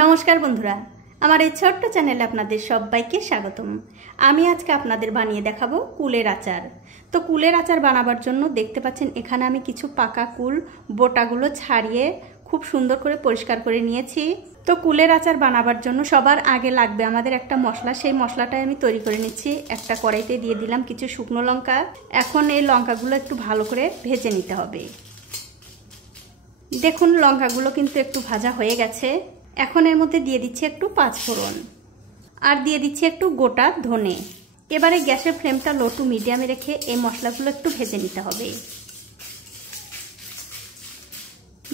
নমস্কার বন্ধুরা, আমার এই ছোট্ট চ্যানেলে আপনাদের সবাইকে স্বাগতম। আমি আজকে আপনাদের বানিয়ে দেখাবো কুলের আচার। তো কুলের আচার বানাবার জন্য দেখতে পাচ্ছেন এখানে আমি কিছু পাকা কুল বোটাগুলো ছাড়িয়ে খুব সুন্দর করে পরিষ্কার করে নিয়েছি। তো কুলের আচার বানাবার জন্য সবার আগে লাগবে আমাদের একটা মশলা। সেই মশলাটাই আমি তৈরি করে নিচ্ছি। একটা কড়াইতে দিয়ে দিলাম কিছু শুকনো লঙ্কা। এখন এই লঙ্কাগুলো একটু ভালো করে ভেজে নিতে হবে। দেখুন লঙ্কাগুলো কিন্তু একটু ভাজা হয়ে গেছে। এখন এর মধ্যে দিয়ে দিচ্ছি একটু পাঁচফোড়ন আর দিয়ে দিচ্ছি একটু গোটা ধনে। এবারে গ্যাসের ফ্লেমটা লো টু মিডিয়ামে রেখে এই মশলাগুলো একটু ভেজে নিতে হবে।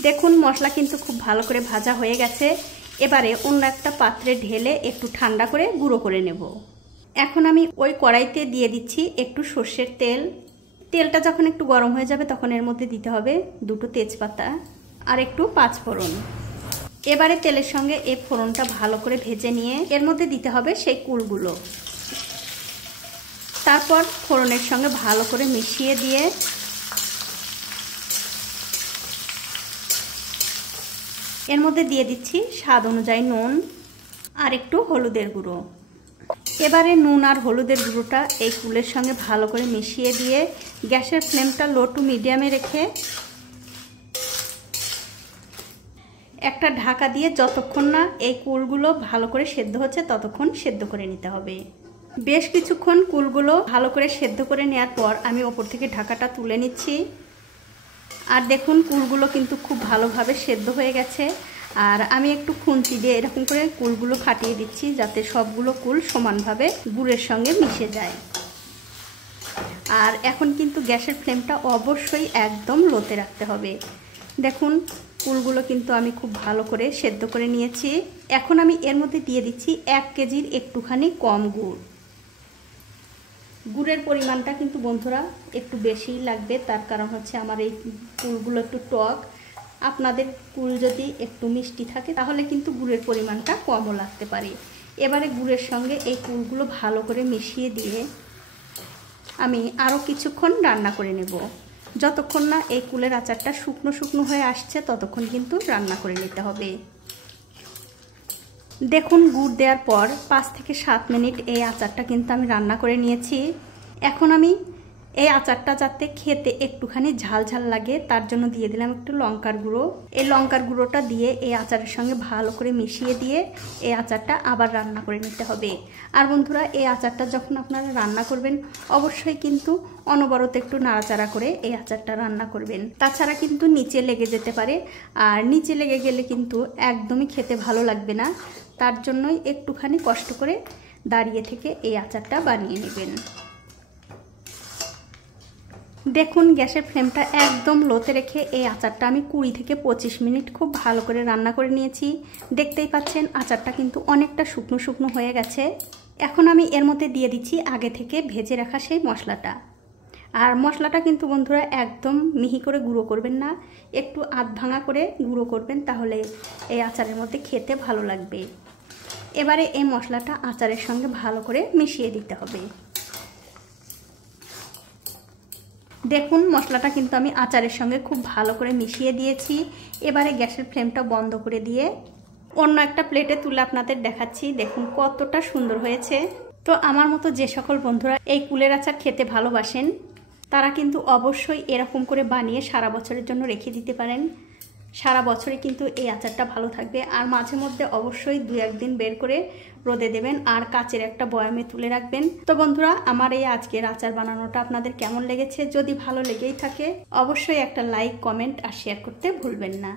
দেখুন মশলা কিন্তু খুব ভালো করে ভাজা হয়ে গেছে। এবারে অন্য একটা পাত্রে ঢেলে একটু ঠান্ডা করে গুঁড়ো করে নেব। এখন আমি ওই কড়াইতে দিয়ে দিচ্ছি একটু সর্ষের তেল। তেলটা যখন একটু গরম হয়ে যাবে তখন এর মধ্যে দিতে হবে দুটো তেজপাতা আর একটু পাঁচফোড়ন। এবারে তেলের সঙ্গে এই ফোড়নটা ভালো করে ভেজে নিয়ে এর মধ্যে দিতে হবে সেই কুলগুলো। তারপর ফোড়নের সঙ্গে ভালো করে মিশিয়ে দিয়ে এর মধ্যে দিয়ে দিচ্ছি স্বাদ অনুযায়ী নুন আর একটু হলুদের গুঁড়ো। এবারে নুন আর হলুদের গুঁড়োটা এই কুলের সঙ্গে ভালো করে মিশিয়ে দিয়ে গ্যাসের ফ্লেমটা লো টু মিডিয়ামে রেখে একটা ঢাকা দিয়ে যতক্ষণ না এই কুলগুলো ভালো করে সেদ্ধ হচ্ছে ততক্ষণ সেদ্ধ করে নিতে হবে। বেশ কিছুক্ষণ কুলগুলো ভালো করে সেদ্ধ করে নেওয়ার পর আমি ওপর থেকে ঢাকাটা তুলে নিচ্ছি। আর দেখুন কুলগুলো কিন্তু খুব ভালোভাবে সেদ্ধ হয়ে গেছে। আর আমি একটু খুন্তি দিয়ে এরকম করে কুলগুলো ফাটিয়ে দিচ্ছি যাতে সবগুলো কুল সমানভাবে গুড়ের সঙ্গে মিশে যায়। আর এখন কিন্তু গ্যাসের ফ্লেমটা অবশ্যই একদম লোতে রাখতে হবে। দেখুন কুলগুলো কিন্তু আমি খুব ভালো করে সেদ্ধ করে নিয়েছি। এখন আমি এর মধ্যে দিয়ে দিচ্ছি 1 কেজির একটুখানি কম গুড়। গুড়ের পরিমাণটা কিন্তু বন্ধুরা একটু বেশিই লাগবে, তার কারণ হচ্ছে আমার এই কুলগুলো একটু টক। আপনাদের কুল যদি একটু মিষ্টি থাকে তাহলে কিন্তু গুড়ের পরিমাণটা কমও লাগতে পারে। এবারে গুড়ের সঙ্গে এই কুলগুলো ভালো করে মিশিয়ে দিয়ে আমি আরও কিছুক্ষণ রান্না করে নেব। যতক্ষণ না এই কুলের আচারটা শুকনো শুকনো হয়ে আসছে ততক্ষণ কিন্তু রান্না করে নিতে হবে। দেখুন গুড় দেওয়ার পর 5 থেকে 7 মিনিট এই আচারটা কিন্তু আমি রান্না করে নিয়েছি। এখন আমি এই আচারটা যাতে খেতে একটুখানি ঝাল ঝাল লাগে তার জন্য দিয়ে দিলাম একটু লঙ্কার গুঁড়ো। এই লঙ্কার গুঁড়োটা দিয়ে এই আচারের সঙ্গে ভালো করে মিশিয়ে দিয়ে এই আচারটা আবার রান্না করে নিতে হবে। আর বন্ধুরা এই আচারটা যখন আপনারা রান্না করবেন অবশ্যই কিন্তু অনবরত একটু নাড়াচাড়া করে এই আচারটা রান্না করবেন, তাছাড়া কিন্তু নিচে লেগে যেতে পারে। আর নিচে লেগে গেলে কিন্তু একদমই খেতে ভালো লাগবে না। তার জন্যই একটুখানি কষ্ট করে দাঁড়িয়ে থেকে এই আচারটা বানিয়ে নেবেন। দেখুন গ্যাসের ফ্লেমটা একদম লোতে রেখে এই আচারটা আমি 20 থেকে 25 মিনিট খুব ভালো করে রান্না করে নিয়েছি। দেখতেই পাচ্ছেন আচারটা কিন্তু অনেকটা শুকনো শুকনো হয়ে গেছে। এখন আমি এর মধ্যে দিয়ে দিচ্ছি আগে থেকে ভেজে রাখা সেই মশলাটা। আর মশলাটা কিন্তু বন্ধুরা একদম মিহি করে গুঁড়ো করবেন না, একটু আধ ভাঙা করে গুঁড়ো করবেন, তাহলে এই আচারের মধ্যে খেতে ভালো লাগবে। এবারে এই মশলাটা আচারের সঙ্গে ভালো করে মিশিয়ে দিতে হবে। দেখুন মশলাটা কিন্তু আমি আচারের সঙ্গে খুব ভালো করে মিশিয়ে দিয়েছি। এবারে গ্যাসের ফ্লেমটা বন্ধ করে দিয়ে অন্য একটা প্লেটে তুলে আপনাদের দেখাচ্ছি। দেখুন কতটা সুন্দর হয়েছে। তো আমার মতো যে সকল বন্ধুরা এই কুলের আচার খেতে ভালোবাসেন তারা কিন্তু অবশ্যই এরকম করে বানিয়ে সারা বছরের জন্য রেখে দিতে পারেন। সারা বছরে কিন্তু এই আচারটা ভালো থাকবে। আর মাঝে মধ্যে অবশ্যই 2-1 দিন বের করে রোদে দেবেন আর কাচের একটা বয়ামে তুলে রাখবেন। তো বন্ধুরা আমার এই আজকের আচার বানানোটা আপনাদের কেমন লেগেছে? যদি ভালো লেগেই থাকে অবশ্যই একটা লাইক, কমেন্ট আর শেয়ার করতে ভুলবেন না।